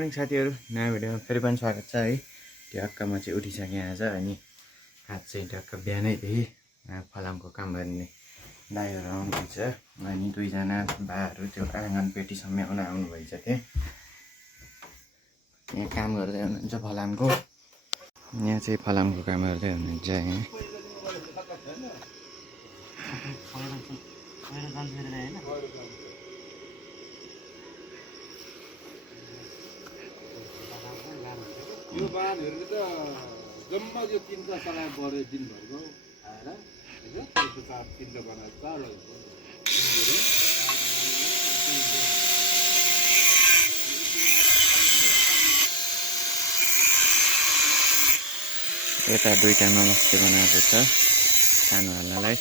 Morning साथीहरू, नयाँ भिडियोमा फेरि पनि स्वागत छ है। ट्याक्क म चाहिँ उठिसकेँ आज अनि आज चाहिँ ट्याक्क बिहानैदेखि फलामको काम गर्ने दाइहरू आउनुहुन्छ अनि दुईजना बाहरू त्यो आँगन पेटी सम्याउन आउनुभएछ। यहाँ काम गर्दै हुनुहुन्छ फलामको। यहाँ चाहिँ फलामको काम गर्दै हुनुहुन्छ यहाँ। यो बाँधहरुले त जम्मा यो तीनटा सलाइ बढ्यो दिनभरको आएर हैन त्यसको चार तीनटा बनाएर चार यता दुईटा नमस्ते बनाएको छ खानु हाल्नलाई।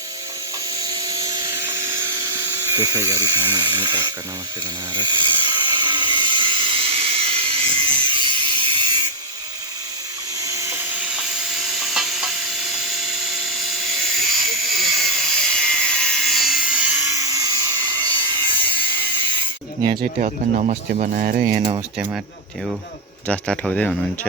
त्यसै गरी खानु हाल्ने टक्क नमस्ते बनाएर यहाँ चाहिँ टक्क नमस्ते बनाएर यहाँ नमस्तेमा त्यो जस्ता ठोक्दै हुनुहुन्छ।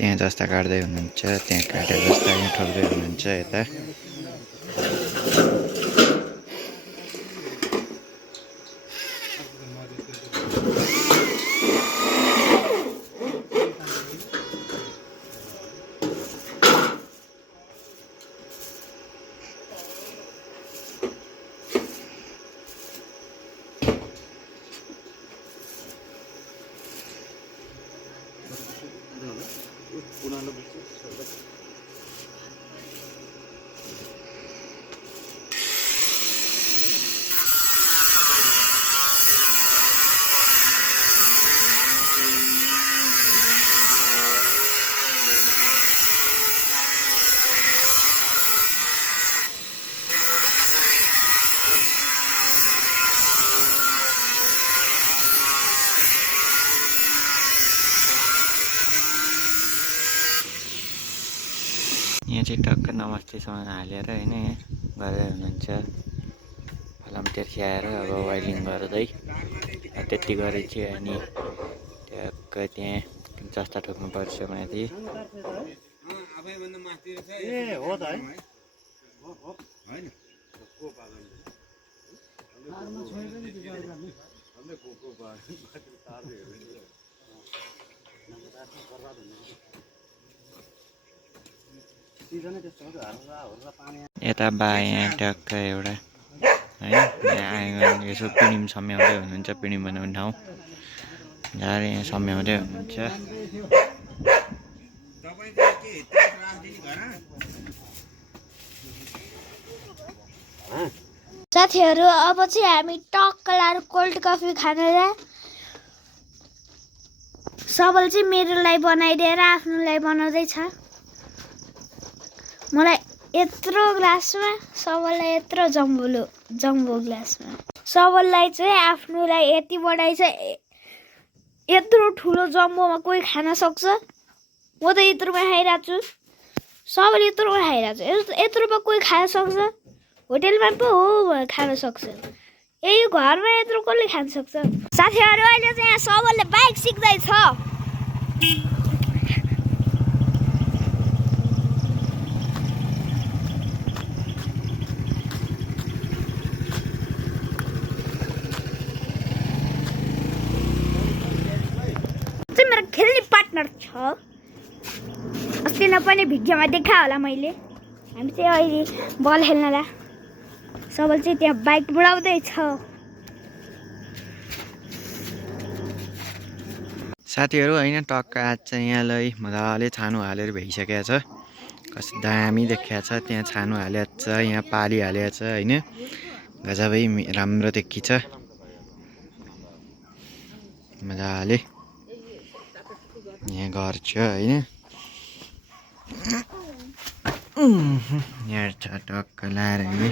त्यहाँ जस्ता काट्दै हुनुहुन्छ, त्यहाँ काटे जस्ता यहाँ ठोक्दै हुनुहुन्छ यता। यहाँ चाहिँ टक्क नमस्तेसँग हालेर होइन यहाँ गर्दै हुनुहुन्छ। फलाम तेर्स्याएर अब वाइलिङ गर्दै त्यति गरेपछि अनि टक्क त्यहाँ जस्ता ठोक्नु पर्छ माथि। यता बा यहाँ टक्क एउटा है यहाँ आँगन यसो पिँढी सम्याउँदै हुनुहुन्छ। पिँढी बनाउने ठाउँ झार यहाँ सम्याउँदै हुनुहुन्छ। साथीहरू अब चाहिँ हामी टक्क लाएर कोल्ड कफी खानेर सबल चाहिँ मेरो लागि बनाइदिएर आफ्नो लागि बनाउँदैछ। मलाई यत्रो ग्लासमा, सबललाई यत्रो जम्बो ग्लासमा। सबललाई चाहिँ आफ्नोलाई यति बढाइ छ, यत्रो ठुलो जम्बोमा कोही खान सक्छ? म त यत्रोमा खाइरहेको छु, सबल यत्रोमा खाइरहेको छु। यत्रोमा कोही खान सक्छ? होटेलमा पो हो खान सक्छ, यही घरमा यत्रो कसले खान सक्छ? साथीहरू अहिले चाहिँ यहाँ सबलले बाइक सिक्दैछ। मेरो खेल्ने पार्टनर छ, अस्ति नै पनि भिडियोमा देखा होला मैले। हामी चाहिँ अहिले बल खेल्नला सबल चाहिँ त्यहाँ बाइक बढाउँदैछ। साथीहरू होइन टक्क आज चाहिँ यहाँलाई मजाले छानो हालेर भइसकेको छ। कस्तो दामी देखिएको छ। त्यहाँ छानो हालेको छ, यहाँ पाली हालेको छ होइन। गजबै राम्रो देखिन्छ मजाले। यहाँ घर छ होइन यहाँ छ टक्क लाएर है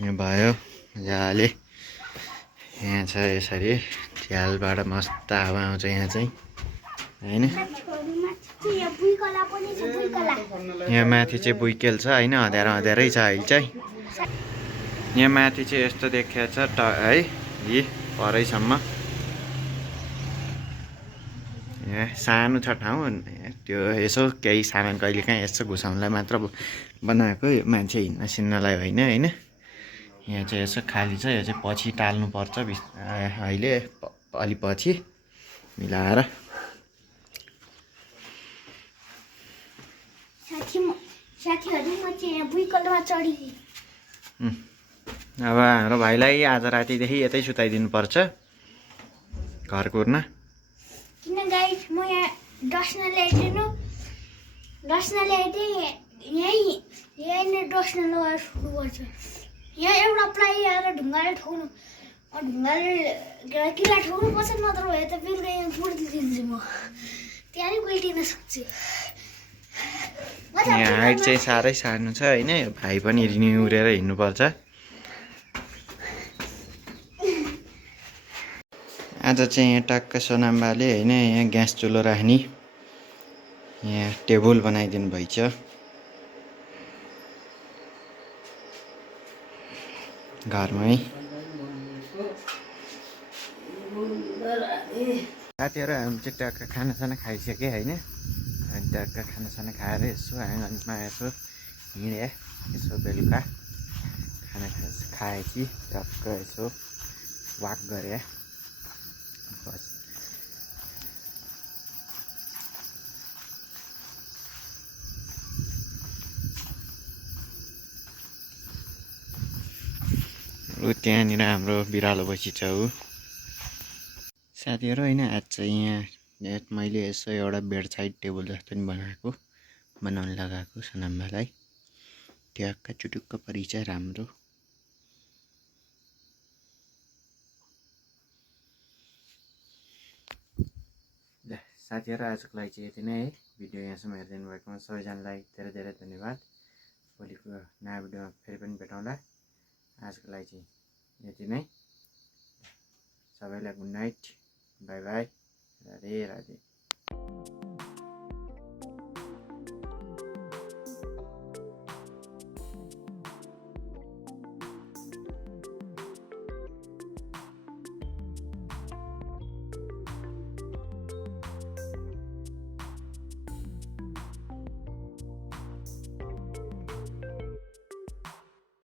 यहाँ भयो मजाले यहाँ छ यसरी झ्यालबाट मस्त हावा आउँछ यहाँ चाहिँ होइन यहाँ माथि चाहिँ बुइकेल छ होइन अँध्यारै छ अहिले चाहिँ यहाँ माथि चाहिँ यस्तो देखिया छ है यी परैसम्म यहाँ सानो छ ठाउँ त्यो यसो केही सामान कहिले काहीँ यसो घुसाउनलाई मात्र बनाएको मान्छे हिँड्न सिन्नलाई होइन होइन यहाँ चाहिँ यसो खाली छ यो चाहिँ पछि टाल्नुपर्छ अहिले अलि पछि मिलाएर अब हाम्रो भाइलाई आज रातिदेखि यतै सुताइदिनुपर्छ घर कुर्न किन गाइस म यहाँ डस्न ल्याइदिएँ यहीँनिर डस्न लगाएर सुत्नुपर्छ यहाँ एउटा प्लाई आएर ढुङ्गाले ठोक्नु ढुङ्गाले किला ठोक्नुपर्छ नत्र भए त बेलुका यहाँ पुर्दिन्छु म त्यहाँ नै गइदिन सक्छु यहाँ हाइट चाहिँ साह्रै सानो छ होइन भाइ पनि निहुरेर हिँड्नुपर्छ आज चाहिँ यहाँ टक्क सोनाम्बाले होइन यहाँ ग्यास चुलो राख्ने यहाँ टेबल बनाइदिनु भएछ घरमै साथीहरू हामी चाहिँ टक्क खानासाना खाइसक्यो होइन अनि टक्क खानासाना खाएर यसो आँगनमा यसो हिँडेँ यसो बेलुका खाना खाएपछि टक्क यसो वाक गरेँ बस त्यहाँनिर हाम्रो बिरालो बसी छ ऊ साथीहरू होइन आज चाहिँ यहाँ मैले यसो एउटा बेड साइड टेबल जस्तो नि बनाउन लगाएको सोनाम्बालाई ट्याक्क चुटुक्क परि चाहिँ राम्रो साथीहरू आजको लागि चाहिँ यति नै है भिडियो यहाँसम्म हेरिदिनु भएकोमा सबैजनालाई धेरै धेरै धन्यवाद भोलिको नयाँ भिडियोमा फेरि पनि भेटौँला आजको लागि चाहिँ यति नै सबैलाई good night by by Radhe Radhe